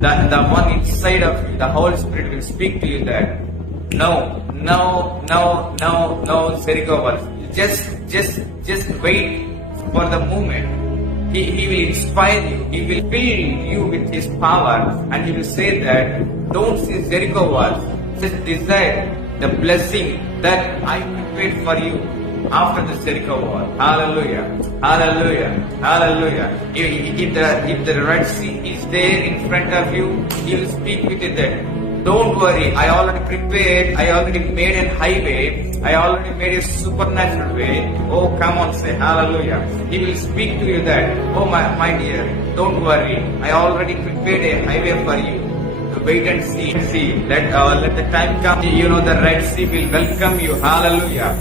The one inside of you, the Holy Spirit will speak to you that no, no, no, no, no, Jericho walls. Just wait for the moment. He will inspire you. He will fill you with His power, and He will say that don't see Jericho walls. Just desire the blessing that I prepared for you after the Jericho wall. Hallelujah, Hallelujah, Hallelujah. If the Red Sea is there in front of you, He will speak with you there. Don't worry, I already prepared, I already made a highway, I already made a supernatural way. Oh, come on, say hallelujah. He will speak to you that, oh my dear, don't worry, I already prepared a highway for you. Wait and see. Let the time come, the Red Sea will welcome you. Hallelujah.